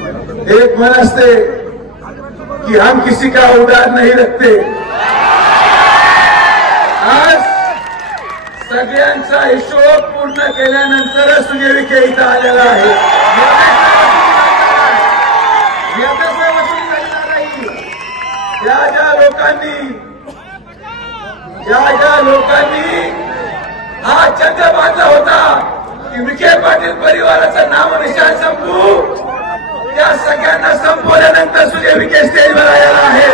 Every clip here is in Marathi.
एक मन असते कि हम किसी का उधार नहीं रखते। आज सगळ्यांचा हिशोब पूर्ण केल्यानंतरच सुजय विखे इथं आलेला आहे। ज्या लोकांनी हा चंद्र बांधला होता की विखे पाटील परिवाराचं नाव निशाण संपू, त्या सगळ्यांना संपवल्यानंतर सुजय विखे स्टेजवर आलेला आहे।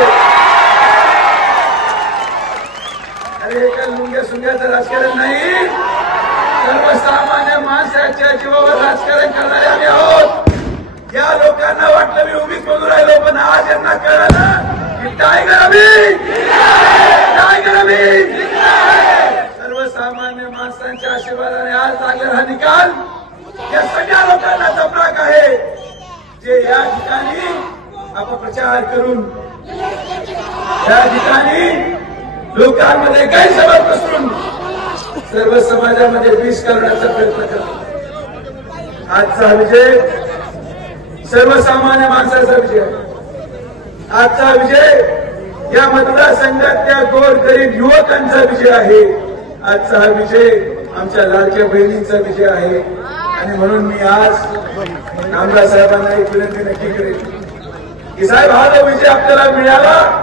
अरे हे काय लुंग्या सुंग्याचं राजकारण नाही, सर्वसामान्य माणसाच्या जीवावर राजकारण करणारे आम्ही आहोत। या लोकांना वाटलं मी उभीच बोलू राहिलो, पण आज यांना कळलं की टायगर अभी सर्वसामान्य माणसांच्या आशीर्वादाने आज लागलेला हा निकाल या सगळ्या लोकांना जमराक आहे, जे या ठिकाणी अपप्रचार करून या ठिकाणी लोकांमध्ये गैरसमज पसरून सर्व समाजामध्ये विष करण्याचा प्रयत्न करतात। आजचा विजय सर्वसामान्य माणसाचा विजय आहे। आजचा विजय या मतदारसंघातल्या गोरगरीब युवकांचा विजय आहे। आजचा हा विजय आमच्या लाडक्या बहिणींचा विजय आहे। आणि म्हणून मी आज आमदार साहेबांना एक विनंती नक्की करेन की साहेब, हा जो विजय आपल्याला मिळाला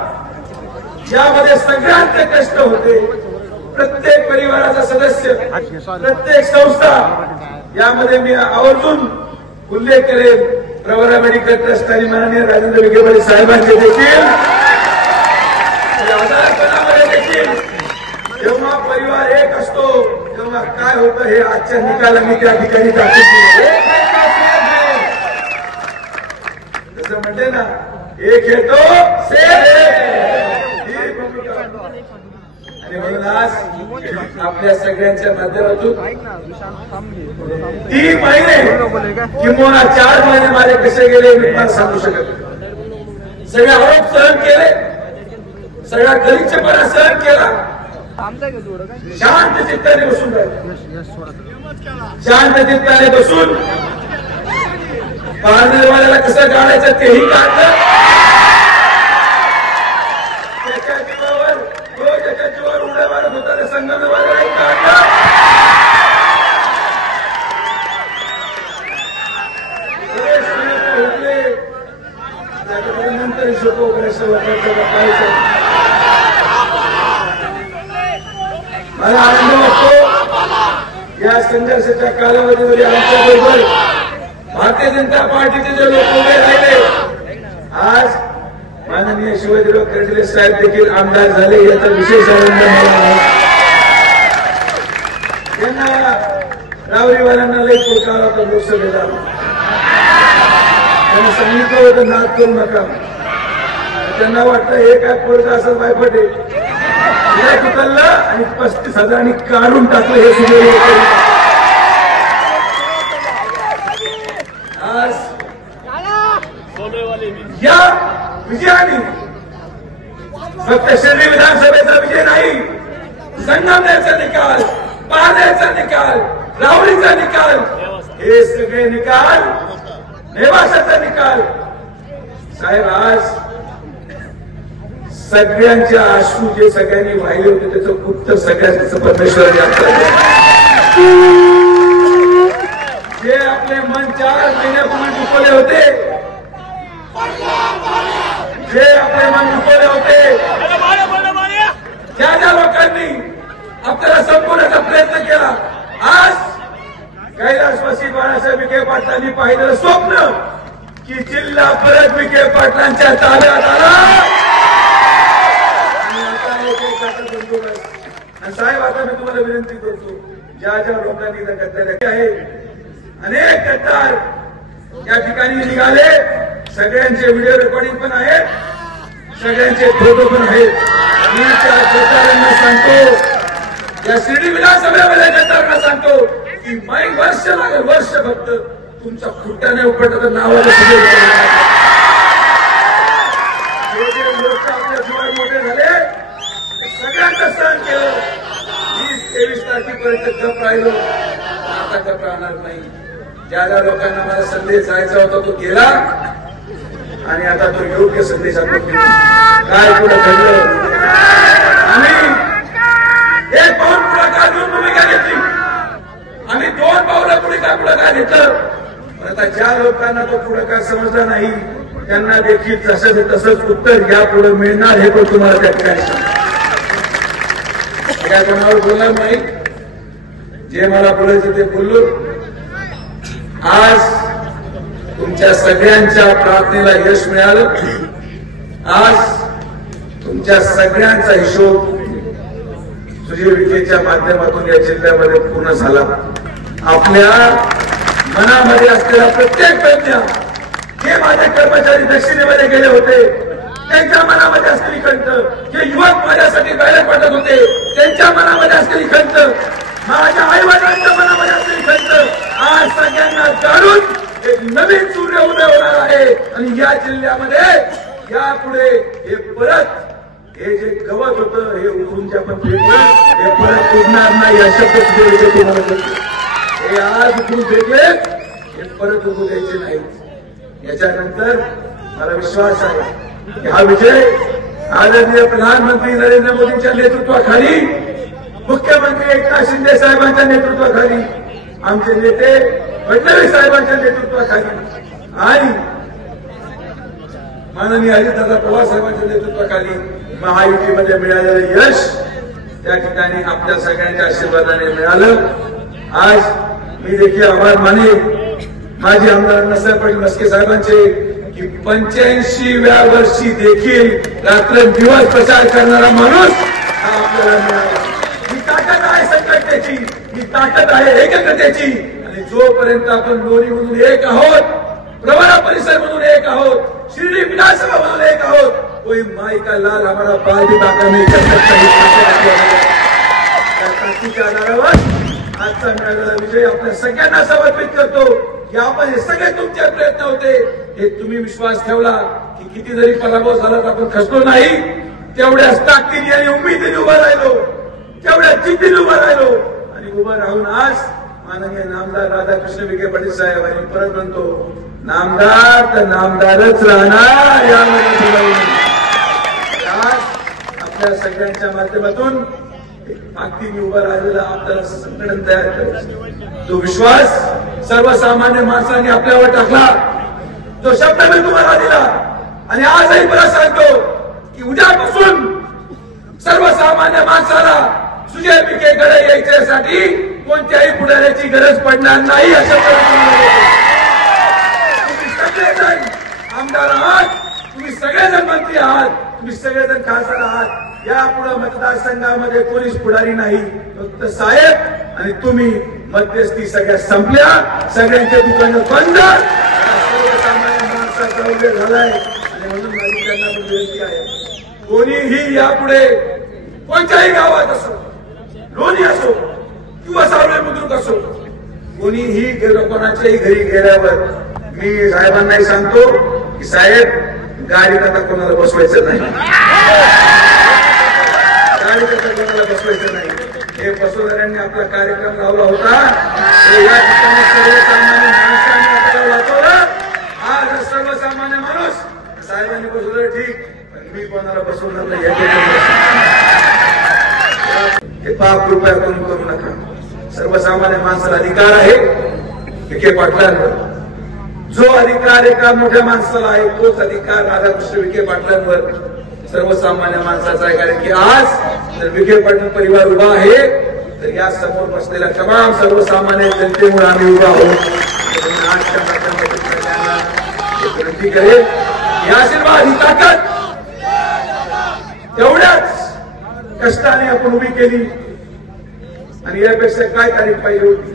यामध्ये सगळ्यांचे कष्ट होते। प्रत्येक परिवाराचा सदस्य, प्रत्येक संस्था यामध्ये मी आवर्जून उल्लेख करेन। प्रवरा मेडिकल ट्रस्ट आणि माननीय राजेंद्र विखे पाटील साहेबांचे देखील आजारपणामध्ये देखील जेव्हा परिवार एक असतो तेव्हा काय होतं हे आजच्या निकालाने त्या ठिकाणी दाखवून दिलं। जसं म्हणते ना, एक येतो आणि म्हणून आज आपल्या सगळ्यांच्या माध्यमातून 3 महिने किंवा 4 महिने माझे कसे गेले मी मला सांगू शकत। सगळे आरोप सहन केले, सगळा गलिच्छपणा सहन केला, शांत चित्ताने बसून राहिले। शांत चित्ताने बसून पारनेरवाल्याला कसं काढायचं तेही काढलं। त्याच्या जीवावर तो ज्याच्या जीवावर उड्या मारत होता त्या संगमनेरवाल्यालाही काढलं। नंतर हिशोब मला आनंद वाटतो या संघर्षाच्या कालावधीमध्ये आमच्याबरोबर भारतीय जनता पार्टीचे जे लोक उभे राहिले, आज माननीय शिवाजीराव कर्डिले साहेब देखील आमदार झाले, याचा विशेष आनंद मला आहे। त्यांना रावरीवाल्यांना लई पुरकार होता लोकसभेला, त्यांना सांगितलं होतं नाद करू नका। त्यांना वाटतं हे काय पोरगा असं बायपटे उचललं आणि 35,000 काढून टाकलं। हे सुजय आज या विजयाने फक्त शिर्डी विधानसभेचा विजय नाही, संगमनेरचा निकाल, पारनेरचा निकाल, राहुरीचा निकाल, हे सगळे निकाल, नेवासाचा निकाल साहेब, आज सगळ्यांच्या अश्रू जे सगळ्यांनी वाहिले होते त्याचं उत्तर सगळ्यांचं परमेश्वर यांचं। जे आपले मन 4 महिन्यापूर्वी दुखवले होते, जे आपले मन दुखवले होते, ज्या लोकांनी आपल्याला संपवण्याचा प्रयत्न केला, आज कैलासवासी बाळासाहेब विखे पाटलांनी पाहिलेलं स्वप्न की जिल्हा परत विखे पाटलांच्या ताब्यात आला। साहेब, आता मी तुम्हाला विनंती करतो, ज्या लोकांनी इथं गद्दारी आहे, अनेक गद्दार या ठिकाणी निघाले, सगळ्यांचे व्हिडिओ रेकॉर्डिंग पण आहेत, सगळ्यांचे फोटो पण आहेत। मी त्या गद्दारांना सांगतो, या शिर्डी विधानसभेमध्ये गद्दारांना सांगतो की वर्ष लागेल, वर्ष फक्त तुमचा खुट्टा नाही उपटला तर नावाला लोक आपल्या जीवन मोठे झाले, सगळ्यांचं सहन केलं। 20-23 तारखेपर्यंत गप राहिलो, आता गप राहणार नाही। ज्या लोकांना मला संदेश जायचा होता तो गेला। आणि आता तो योग्य संदेश आपण काय पुढे घडलं. आम्ही एक पाऊल पुढाकार घेऊन भूमिका घेतली, आम्ही 2 पावलं पुढाकार घेतलं. पण आता ज्या लोकांना तो पुढाकार समजला नाही त्यांना देखील जसं तसंच उत्तर यापुढे मिळणार हे पण तुम्हाला त्या ठिकाणी काय कोणावर बोलणार नाही. जे मला बोलायचं ते बोललो. आज तुमच्या सगळ्यांच्या प्रार्थनेला यश मिळालं. आज तुमच्या सगळ्यांचा हिशोब सुजय विखेच्या माध्यमातून या जिल्ह्यामध्ये पूर्ण झाला. आपल्या मनामध्ये असलेला प्रत्येक प्रज्ञा, हे माझे कर्मचारी दक्षिणेमध्ये गेले होते त्यांच्या मनामध्ये असलेली खंत, जे युवक माझ्यासाठी बाहेर पडत होते त्यांच्या मनामध्ये असलेली खंत, माझ्या आई वडिलांच्या मनामध्ये असलेली खंत आज सगळ्यांना जाणून एक नवीन सूर्य उदय होणार आहे. आणि या जिल्ह्यामध्ये यापुढे हे परत हे जे गवत होतं हे उठून जे आपण फेकलं हे परत उडणार नाही अशा पद्धतीने तुम्हाला हे आज उठून फेकले हे परत उठू द्यायचे नाही. याच्यानंतर मला विश्वास आहे की हा विजय आदरणीय प्रधानमंत्री नरेंद्र मोदींच्या नेतृत्वाखाली, मुख्यमंत्री एकनाथ शिंदे साहेबांच्या नेतृत्वाखाली, आमचे नेते फडणवीस साहेबांच्या नेतृत्वाखाली आणि माननीय अजितदादा पवार साहेबांच्या नेतृत्वाखाली महायुतीमध्ये मिळालेलं यश त्या ठिकाणी आपल्या सगळ्यांच्या आशीर्वादाने मिळालं. आज मी देखील आभार मानेन माजी आमदार अण्णासाहेब पाटील मस्के साहेबांचे की 85व्या वर्षी देखील रात्रंदिवस प्रचार करणारा माणूस हा आपल्याला मिळाला. ही ताकद आहे संघटनेची, ही ताकद आहे एकत्रितेची. आणि जोपर्यंत आपण लोणी म्हणून एक आहोत, प्रवरा परिसर म्हणून एक आहोत, शिर्डी विधानसभा म्हणून एक आहोत, कोई माई का लाल हमारा बाल भी बाका नहीं कर सकता. ताकदीच्या आधारावर आजचा मिळालेला विजय आपल्या सगळ्यांना समर्पित करतो की आपण हे सगळे तुमचे प्रयत्न होते, हे तुम्ही विश्वास ठेवला की किती जरी पराभव झाला तर आपण खचलो नाही, तेवढ्याच ताकदीने आणि उमेदीने उभं राहिलो, तेवढ्या जिद्दीने उभं राहिलो आणि उभं राहून आज माननीय नामदार राधाकृष्ण विखे पाटील साहेब आणि परत म्हणतो नामदार तर नामदारच राहणार. यामध्ये आज आपल्या सगळ्यांच्या माध्यमातून ताकदीने उभं राहिलेला आपल्याला संघटन तयार करायचं. तो विश्वास सर्वसामान्य माणसांनी आपल्यावर टाकला, तो शब्द मी तुम्हाला दिला आणि आजही परत सांगतो की उद्यापासून सर्वसामान्य माणसाला सुजय विखेकडे यायच्यासाठी कोणत्याही पुढाऱ्याची गरज पडणार नाही. अशा तुम्ही सगळेजण आमदार आहात, तुम्ही सगळेजण मंत्री आहात, तुम्ही सगळेजण खासदार आहात. यापुढे मतदारसंघामध्ये कोणीच पुढारी नाही, फक्त साहेब आणि तुम्ही. मध्यस्थी सगळ्या संपल्या, सगळ्यांचे दुकानं बंद, सर्वसामान्य माणसाचा उल्लेख झालाय. आणि म्हणून माझी त्यांना विनंती आहे, कोणीही यापुढे कोणत्याही गावात असो, लोणी असो किंवा सावळे बुद्रुक असो, कोणीही कोणाच्याही घरी गेल्यावर मी साहेबांनाही सांगतो की साहेब गाडीत आता कोणाला बसवायचं नाही, गाडीत आता कोणाला बसवायचं नाही. हे बसवणाऱ्यांनी आपला कार्यक्रम लावला होता, या ठिकाणी सर्वसामान्य माणसांनी आपल्याला वाचवलं. आज सर्वसामान्य माणूस साहेबांनी बसवलं ठीक, पण मी कोणाला बसवणार नाही. हे पाप कृपया करून करू नका. सर्वसामान्य माणसाला अधिकार आहे विखे पाटलांवर. जो अधिकार एका मोठ्या माणसाला आहे तोच अधिकार राधाकृष्ण विखे पाटलांवर सर्वसामान्य माणसाचा आहे. कारण की आज जर विखे पाटील परिवार उभा आहे तर या समोर बसलेल्या तमाम सर्वसामान्य जनतेमुळे आम्ही उभा आहोत. आजच्या माध्यमातून सगळ्यांना विनंती करेल, ही आशीर्वाद, ही ताकद तेवढ्याच कष्टाने आपण उभी केली आणि यापेक्षा काय तारीख पाहिजे होती.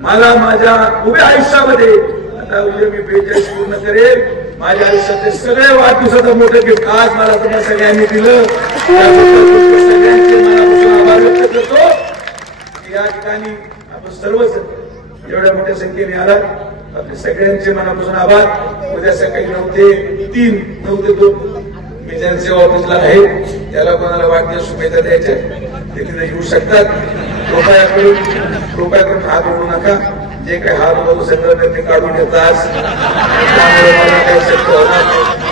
मला माझ्या उभ्या आयुष्यामध्ये आता उद्या मी 42 पूर्ण करेल. माझ्या आयुष्यातले सगळे वाढदिवसाचं मोठं गिफ्ट आज मला तुम्हाला सगळ्यांनी दिलं. सगळ्यांचे मनापासून आभार व्यक्त करतो. या ठिकाणी आपण सर्वच एवढ्या मोठ्या संख्येने आलात, आपले सगळ्यांचे मनापासून आभार. उद्या सकाळी 9 ते 3, 9 ते 2 मी जनसेवा ऑफिसला आहे. त्याला कोणाला वाढदिवस शुभेच्छा द्यायच्या ते तिथे येऊ शकतात. कृपया करून हात उडू नका. जे काही हात होतो सगळं त्यांनी काढून घेतात. त्यामुळे मला काही शक्य होणार नाही.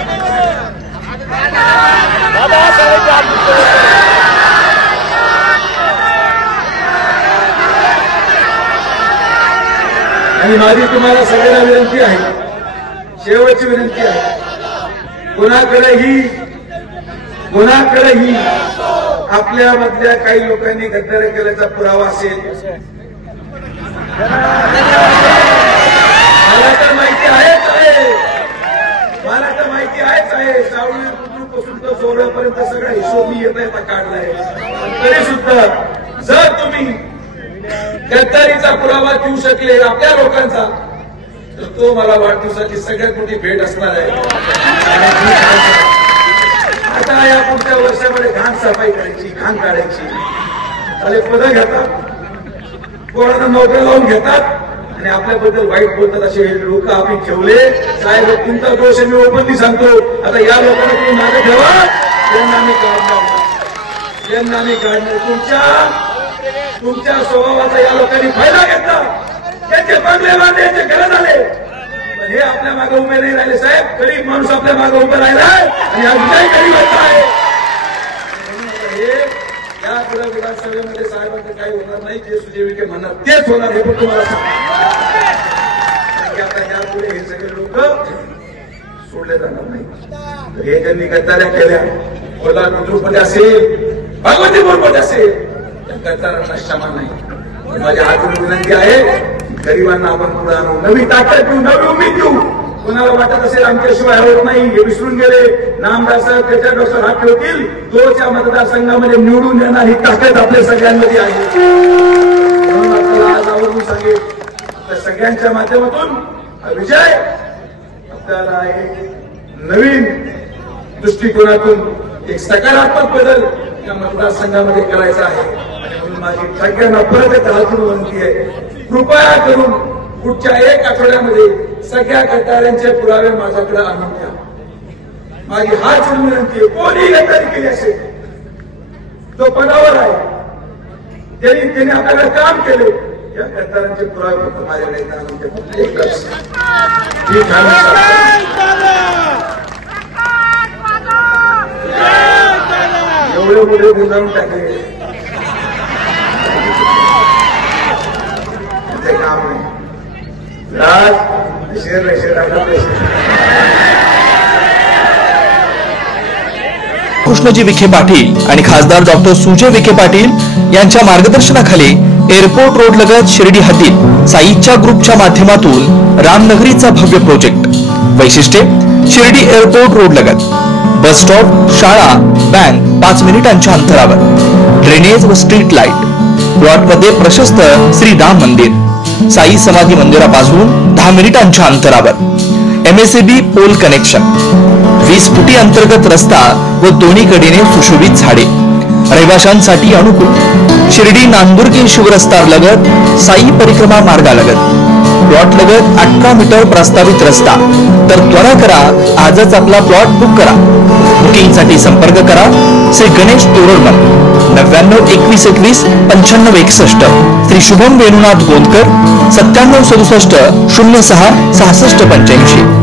आणि माझी तुम्हाला सगळ्यांना विनंती आहे, शेवटची विनंती आहे, कोणाकडेही आपल्या मधल्या काही लोकांनी गद्दारी केल्याचा पुरावा असेल, मला तर माहिती आहेच आहे, सावळी बुद्रुकपासून तर सोहळ्यापर्यंत सगळा हिशोब मी येता काढलाय. तरी सुद्धा जर तुम्ही गद्दारीचा पुरावा देऊ शकले आपल्या लोकांचा, तर तो मला वाढदिवसाची सगळ्यात मोठी भेट असणार आहे. आता या पुढच्या वर्षामध्ये घाण सफाई करायची, घाण काढायची, आणि पदं घेतात, कोणाला नोकऱ्या लावून घेतात आणि आपल्याबद्दल वाईट बोलतात. असे लोक आपण ठेवले. साहेब तुमचा दोष मी ओपनली सांगतो. आता या लोकांना तुम्ही मागे ठेवा, त्यांना आम्ही काढणार. तुमच्या स्वभावाचा या लोकांनी फायदा घेतला, त्यांचे बंगले बांधले, त्यांचे घर झाले, पण हे आपल्या मागे उभे नाही राहिले. साहेब गरीब माणूस आपल्या मागे उभे राहिलाय आणि हा विजय गरीबाचा आहे. या पुढे विधानसभेमध्ये साहेबांचं काही होणार नाही. जे सुजय विखे म्हणणार तेच होणार, हे पण तुम्हाला सांगतो. आता यापुढे हे सगळे लोक सोडले जाणार नाही. हे ज्यांनी गद्दाऱ्या केल्या, कोल्हापूरमध्ये असेल, भगवतीपूरमध्ये असेल, त्या गद्दारांना क्षमा नाही. माझ्या हातून विनंती आहे, गरिबांना आपण पुढे आणू, नवी ताकद देऊ, नवी उमेद देऊ. कोणाला वाटत असेल आमच्याशिवाय होत नाही, हे विसरून गेले. नामदार साहेब त्याच्या डोक्यावर हात ठेवतील, दोच्या मतदारसंघामध्ये निवडून येणार ही ताकद आपल्या सगळ्यांमध्ये आहे. म्हणून आपल्याला आज आवर्जून सांगेल, आपल्या सगळ्यांच्या माध्यमातून हा विजय आपल्याला एक नवीन दृष्टिकोनातून एक सकारात्मक बदल या मतदारसंघामध्ये करायचा आहे. आणि म्हणून माझी सगळ्यांना परत एक हातून विनंती आहे, कृपया करून पुढच्या 1 आठवड्यामध्ये सगळ्या गद्दारांचे पुरावे माझ्याकडे आणून द्या. माझी हाच विनंती आहे. कोणी गद्दारी केली असेल, तो पदावर आहे, त्यांनी आपल्याकडे काम केले, या गद्दारांचे पुरावे फक्त माझ्याकडे आणून द्या. एकच एवढे मोठे गुंडाळून टाकले, ते काम नाही. कृष्णजी विखे पाटील आणि खासदार डॉक्टर सुजय विखे पाटील यांच्या मार्गदर्शनाखाली एअरपोर्ट रोड लगत शिर्डी हद्दीत साईच्या ग्रुपच्या माध्यमातून रामनगरीचा भव्य प्रोजेक्ट. वैशिष्ट्ये, शिर्डी एअरपोर्ट रोड लगत बस स्टॉप, शाळा, बँक 5 मिनिटांच्या अंतरावर, ड्रेनेज व स्ट्रीट लाईट, प्लॉटमध्ये प्रशस्त श्री राम मंदिर, साई समाधी मंदिरापासून 10 मिनिटांच्या अंतरावर, MSAB पोल कनेक्शन, 20 फुटी अंतर्गत रस्ता व दोन्ही कडेने सुशोभित झाडे, रहिवाशांसाठी अनुकूल. शिर्डी नांदुर्गे शिवरस्ता लगत साई परिक्रमा मार्गालगत प्लॉट लगत 18 मीटर प्रस्तावित रस्ता. तर त्वरा करा, आजच आपला प्लॉट बुक करा. बुकिंगसाठी संपर्क करा श्री गणेश तोरडमल 99 21 21 95 61, श्री शुभम वेणुनाथ गोंदकर 97 67 06 65 85.